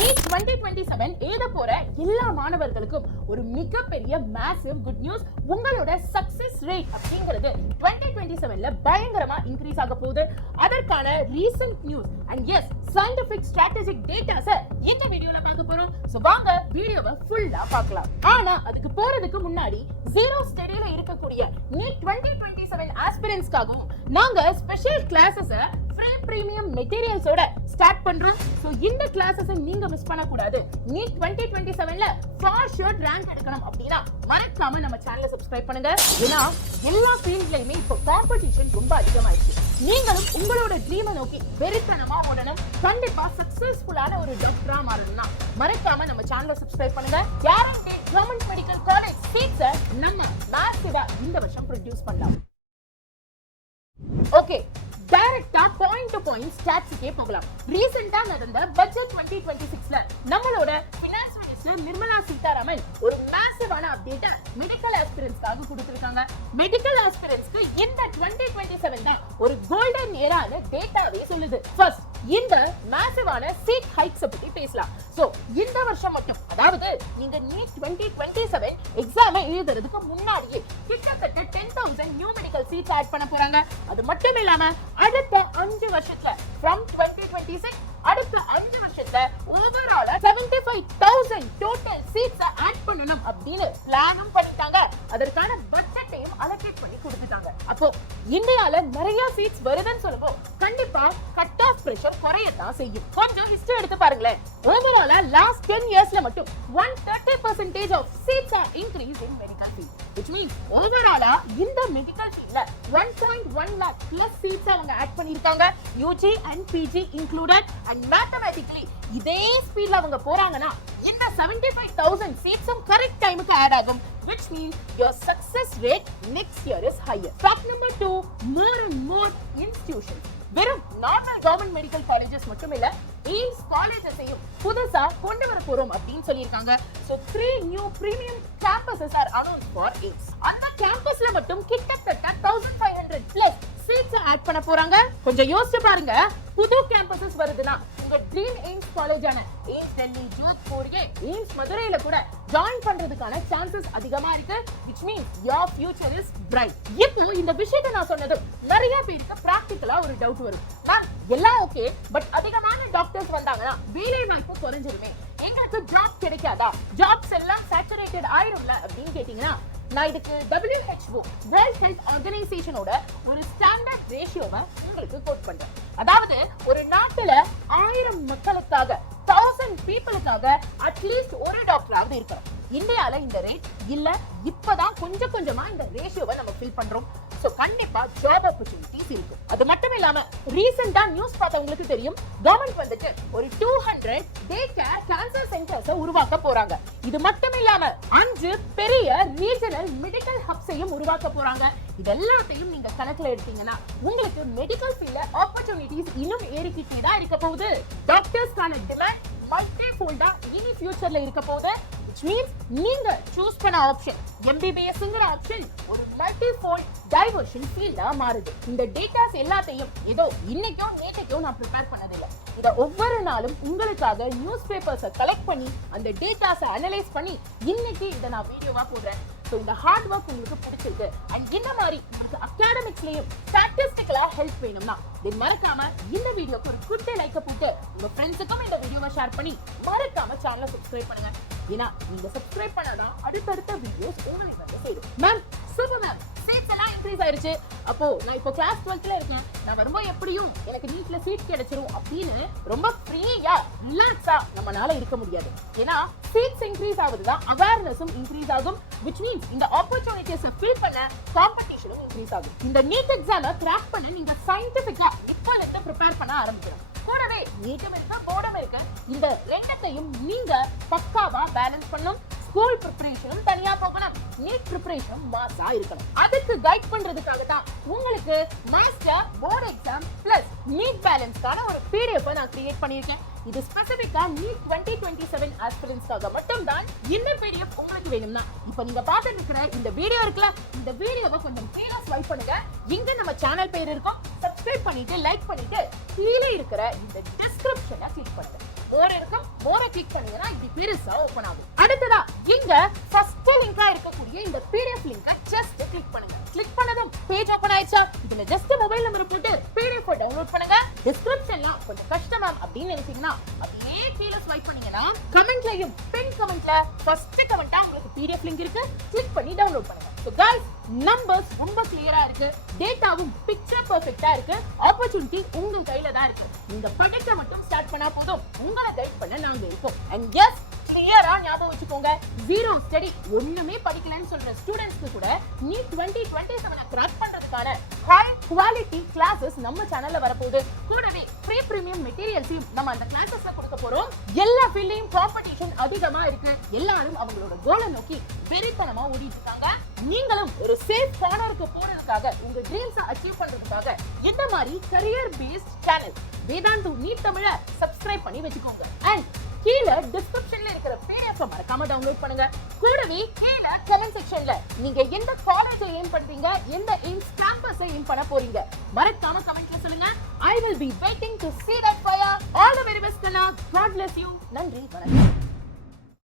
NEET 2027 எழுத போற எல்லா மாணவர்களுக்கும் ஒரு மிகப்பெரிய மேசிவ் குட் நியூஸ். உங்களோட சக்சஸ் ரேட் அப்படிங்கிறது 2027ல பயங்கரமா இன்க்ரீஸ் ஆக போகுது. அதற்கான ரீசன்ட் நியூஸ் அண்ட் எஸ் சயின்டிபிக் ஸ்ட்ராட்டஜிக் டேட்டாஸை இந்த வீடியோல பார்க்க போறோம். சோ வாங்க வீடியோவை ஃபுல்லா பார்க்கலாம். ஆனா அதுக்கு போறதுக்கு முன்னாடி ஜீரோ ஸ்டடியில இருக்கக்கூடிய NEET 2027 ஆஸ்பிரன்ட்ஸ்க்காகவும் நாங்க ஸ்பெஷல் கிளாஸஸை ஃப்ரீ பிரீமியம் மெட்டீரியல்ஸோட ஸ்டார்ட் பண்றோம். சோ இந்த கிளாஸஸை நீங்க மிஸ் பண்ண கூடாது. NEET 2027ல ஃபார் ஷூர் ரேங்க் எடுக்கணும் அப்படினா மறக்காம நம்ம சேனலை சப்ஸ்கிரைப் பண்ணுங்க. ஏன்னா எல்லா ஃபீல்ட்லயுமே இப்போ காம்படிஷன் ரொம்ப அதிகமாயிடுச்சு. நீங்களும் உங்களோட ட்ரீமை நோக்கி வெறித்தனமா ஓடணும், கண்டிப்பா சக்சஸ்ஃபுல்லான ஒரு டாக்டரா மாறணும்னா மறக்காம நம்ம சேனலை சப்ஸ்கிரைப் பண்ணுங்க. கேரண்டி கவர்மெண்ட் மெடிக்கல் காலேஜ் சீட்ஸை நம்ம மேசிவா இந்த வருஷம் ப்ரொடியூஸ் பண்ணலாம். ஓகே, டைரக்டா பாயிண்ட் டு பாயிண்ட் ஸ்டாட்ஸ்க்கே போகலாம். ரீசெண்டா நடந்த பட்ஜெட் 2026ல நம்மளோட ஃபினான்ஸ் மினிஸ்டர் நிர்மலா சீதாராமன் ஒரு மேசிவான அப்டேட்டை மெடிக்கல் ஆஸ்பிரன்ட்ஸ்க்காக கொடுத்திருக்காங்க. மெடிக்கல் ஆஸ்பிரன்ட்ஸ்க்கு இந்த 2027 தான் ஒரு கோல்டன் ஏரான டேட்டாவே சொல்லுது. ஃபர்ஸ்ட் இந்த மேசிவான சீட் ஹைக்ஸ் பத்தி பேசலாம். சோ இந்த வருஷம் மட்டும், அதாவது நீங்க NEET 2027 எக்ஸாமை எழுதுறதுக்கு முன்னாடியே கிட்டத்தட்ட 10,000 நியூ மெடிக்கல் சீட்ஸ் ஆட் பண்ண போறாங்க. அது மட்டும் இல்லாம அடுத்த 5 வருஷத்துல from 2026 அடுத்த 5 வருஷத்துல ஓவராலா 75,000 டோட்டல் சீட்ஸ் ஆட் பண்ணனும் அப்படின்னு பிளானும் பண்ணிட்டாங்க. அதற்கான பட்ஜெட்டையும் அலோகேட் பண்ணி கொடுத்துட்டாங்க. அப்போ இந்தியால நிறைய சீட்ஸ் வருதுன்னு சொல்லும்போது கண்டிப்பா கட் ஆஃப் பிரஷர் குறையத்தான் செய்யும். கொஞ்சம் ஹிஸ்டரி எடுத்து பாருங்களேன். ஓவராலா லாஸ்ட் 10 இயர்ஸ்ல மட்டும் 130% of seats are increase in medical field. which means ஓவராலா இந்த மெடிக்கல் ஃபீல்ட்ல 1.1 lakh plus சீட்ஸ் அவங்க ஆட் பண்ணிருக்காங்க. UG and PG included. and mathematically இதே ஸ்பீட்ல அவங்க போறாங்கன்னா இந்த 75,000 சீட்ஸும் கரெக்ட் டைமுக்கு ஆட் ஆகும். which means your success rate next year is higher. Fact number 2, more and more institutions வெறும் நார்மல் கவர்மெண்ட் மெடிக்கல் காலேஜஸ் மட்டும் இல்ல, எய்ம்ஸ் காலேஜஸையும் புதுசா கொண்டு வர போறோம் அப்படின்னு சொல்லியிருக்காங்க. So 3 new premium campuses are announced for AIIMS. அந்த கேம்பஸ்ல மட்டும் கிட்டத்தட்ட 1,500 plus சீட்ஸ் ஆட் பண்ண போறாங்க. கொஞ்சம் யோசிச்சு பாருங்க, புது கேம்பஸஸ் வருதுன்னா உங்க ட்ரீம் எய்ம்ஸ் காலேஜான எய்ம்ஸ் டெல்லி, ஜோத்பூர், எய்ம்ஸ் மதுரையில கூட ஜாயின் பண்றதுக்கான சான்சஸ் அதிகமா இருக்கு. which means your future is bright. இப்போ இந்த விஷயத்தை நான் சொன்னது நிறைய பேருக்கு பிராக்டிகலா ஒரு டவுட் வரும். மேம் எல்லாம் ஓகே, பட் அதிகமான டாக்டர்ஸ் வந்தாங்கன்னா வேலை வாய்ப்பு குறைஞ்சிருமே, எங்களுக்கு ஜாப் கிடைக்காதா, ஜாப்ஸ் எல்லாம் சேச்சுரேட்டட் ஆயிரும்ல அப்படின்னு கேட்டீங்கன்னா நான் இதுக்கு WHO வேர்ல்ட் ஹெல்த் ஆர்கனைசேஷனோட ஒரு ஸ்டாண்டர்ட் ரேஷியோவை உங்களுக்கு கோட் பண்றேன். அதாவது ஒரு நாட்டுல 1000 மக்களுக்காக 1000 பீப்புளுக்காக அட்லீஸ்ட் ஒரு டாக்டராவது இருக்கணும். இந்தியால இந்த ரேட் இல்ல, இப்பதான் கொஞ்சம் கொஞ்சமா இந்த ரேஷியோவை நம்ம ஃபில் பண்றோம். சோ கண்டிப்பா ஜாப் ஆப்பர்ச்சுனிட்டிஸ் இருக்கு. அது மட்டும் இல்லாம ரீசெண்டா நியூஸ் பார்த்தவங்களுக்கு தெரியும், கவர்மெண்ட் வந்துட்டு ஒரு 200 டே கேர் கேன்சர் சென்டர்ஸ் உருவாக்க போறாங்க. இது மட்டும் இல்லாம 5 பெரிய ரீஜனல் மெடிக்கல் ஹப்ஸையும் உருவாக்க போறாங்க. இது எல்லாத்தையும் நீங்க கணக்குல எடுத்தீங்கன்னா உங்களுக்கு மெடிக்கல் ஃபீல்ட்ல ஆப்பர்ச்சுனிட்டிஸ் இன்னும் ஏறிக்கிட்டே தான் இருக்க போகுது. டாக்டர்ஸ்க்கான டிமாண்ட் மல்டிஃபோல்டா இனி ஃபியூச்சர்ல இருக்க போகுது. which means நீங்க சூஸ் பண்ண ஆப்ஷன் MBBSங்கற ஆப்ஷன் ஒரு மல்டிஃபோல்ட் டைவர்ஷன் ஃபீல்டா மாறுது. இந்த டேட்டாஸ் எல்லாத்தையும் ஏதோ இன்னைக்கோ நேத்தைக்கோ நான் ப்ரிப்பேர் பண்ணதில்லை. இத ஒவ்வொரு நாளும் உங்களுக்காக நியூஸ் பேப்பர்ஸை கலெக்ட் பண்ணி அந்த டேட்டாஸை அனலைஸ் பண்ணி இன்னைக்கு இதை நான் வீடியோவா போடுறேன். ஸோ இந்த ஹார்ட் ஒர்க் உங்களுக்கு பிடிச்சிருக்கு அண்ட் இந்த மாதிரி உங்களுக்கு அகாடமிக்ஸ்லயும் ஸ்டாட்டிஸ்டிக்கலா ஹெல்ப் வேணும்னா மறக்காம இந்த வீடியோக்கு ஒரு குட்டி லைக் போட்டு உங்க ஃப்ரெண்ட்ஸுக்கும் இந்த வீடியோவை ஷேர் பண்ணி மறக்காம சேனலை சப்ஸ்கிரைப் பண்ணுங்க. ஏன்னா நீங்க சப்ஸ்கிரைப் பண்ணாதான் அடுத்தடுத்த வீடியோஸ் உங்களுக்கு வந்து சேரும். மேம் சூப்பர் மேம், சீட்ஸ் எல்லாம் இன்க்ரீஸ் ஆயிருச்சு. அப்போ நான் இப்போ கிளாஸ் 12ல இருக்கேன், நான் வரும்போது எப்படியும் எனக்கு நீட்ல சீட் கிடைச்சிரும் அப்படின்னு ரொம்ப ஃப்ரீயா ரிலாக்ஸா நம்மளால இருக்க முடியாது. ஏன்னா சீட்ஸ் இன்க்ரீஸ் ஆகுதுதான் அவேர்னஸும் இன்க்ரீஸ் ஆகும். which means இந்த ஆப்பர்ச்சுனிட்டிஸை ஃபில் பண்ண காம்படிஷனும் இன்க்ரீஸ் ஆகும். இந்த நீட் எக்ஸாமை கிராக் பண்ண நீங்க சயின்டிஃபிக்கா இப்போ இருந்து ப்ரிப்பேர் பண்ண ஆரம்பிக்கணும். கூடவே நீட்டும் இருக்கு, போர்டும் இருக்கு. இந்த ரெண்டத்தையும் நீங்க பக்காவா பேலன்ஸ் பண்ணணும். ஸ்கூல் ப்ரிப்பரேஷனும் தனியா போகணும், நீட் ப்ரிப்பரேஷனும் மாஸா இருக்கணும். அதுக்கு கைட் பண்றதுக்காக தான் உங்களுக்கு master board exam plus NEET பேலன்ஸ்க்கான ஒரு PDF நான் கிரியேட் பண்ணியிருக்கேன். இது ஸ்பெசிபிக்கா NEET 2027 ஆஸ்பிரன்ட்ஸ்க்காக மட்டும் தான். இந்த PDF உங்களுக்கு வேணும்னா இப்போ நீங்க பார்த்துட்டு இருக்கிற இந்த வீடியோ இருக்குல்ல, இந்த வீடியோவை கொஞ்சம் கீழே ஸ்வைப் பண்ணுங்க. இங்க நம்ம சேனல் பேர் இருக்கும், சப்ஸ்கிரைப் பண்ணிட்டு லைக் பண்ணிட்டு கீழே இருக்கிற இந்த டிஸ்கிரிப்ஷனை கிளிக் பண்ணுங்க. மோர் இருக்கும் மோரை கிளிக் பண்ணீங்கன்னா இப்படி பெருசா ஓபன் ஆகும். அடுத்ததா இங்க ஃபர்ஸ்ட் லிங்கா இருக்கக்கூடிய இந்த PDF லிங்கை ஜஸ்ட் கிளிக் பண்ணுங்க. கிளிக் பண்ணதும் பேஜ் ஓபன் ஆயிடுச்சா? இதுல ஜஸ்ட் மொபைல் நம்பர் போட்டு PDF டவுன்லோட் பண்ணுங்க. டிஸ்கிரிப்ஷன்ல கொஞ்சம் கஷ்டம் மேம் அப்படின்னு நினைச்சீங்கன்னா அப்படியே கீழ ஸ்வைப் பண்ணீங்கன்னா கமெண்ட்லயும் பின் கமெண்ட்ல ஃபர்ஸ்ட் கமெண்டா உங்களுக்கு PDF லிங்க் இருக்கு. கிளிக் பண்ணி டவுன்லோட் பண்ணுங்க. So guys, நம்பர்ஸ் ரொம்ப கிளியரா இருக்கு, டேட்டாவும் பிக்சர் பெர்ஃபெக்ட்டா இருக்கு, ஆப்பர்சூனிட்டி உங்க கையில தான் இருக்கு. நீங்க ப்ராடக்ட்ட மட்டும் ஸ்டார்ட் பண்ணா போதும், உங்களை கைட் பண்ண நாங்க இருக்கோம். And yes, கிளியரா ஞாபகம் வச்சுக்கோங்க, ஜீரோ ஸ்டடி ஒண்ணுமே படிக்கலன்னு சொல்ற ஸ்டூடண்ட்ஸ்க்கு கூட நீட் 2027 கிராக் பண்றதுக்கான ஹை குவாலிட்டி கிளாसेस நம்ம சேனல்ல வரப்போகுது. கூடவே ஃப்ரீ பிரீமியம் மெட்டீரியல்ஸையும் நம்ம அந்த கிளாसेसல கொடுக்க போறோம். எல்லா ஃபீல்ட்லயும் காம்படிஷன் அதிகமா இருக்கு. எல்லாரும் அவங்களோட கோலை நோக்கி வெறித்தனமா ஓடிட்டு இருக்காங்க. நீங்களும் ஒரு சேஃப் கார்னருக்கு போறதுக்காக, உங்க ட்ரீம்ஸை அச்சீவ் பண்றதுக்காக இந்த மாதிரி career based channel Vedantu NEET Tamil subscribe பண்ணி வச்சுக்கோங்க. அண்ட் கீழ டிஸ்கிரிப்ஷன்ல இருக்கிற PDF மறக்காம டவுன்லோட் பண்ணுங்க. கூடவே கீழ கமெண்ட் செக்ஷன்ல நீங்க எந்த காலேஜை எய்ம் பண்றீங்க, எந்த எய்ம்ஸ் கேம்பஸை எய்ம் பண்ண போறீங்க மறக்காம கமெண்ட்ல சொல்லுங்க. I will be waiting to see that fire. All the very best, Anna. God bless you. நன்றி, வணக்கம்.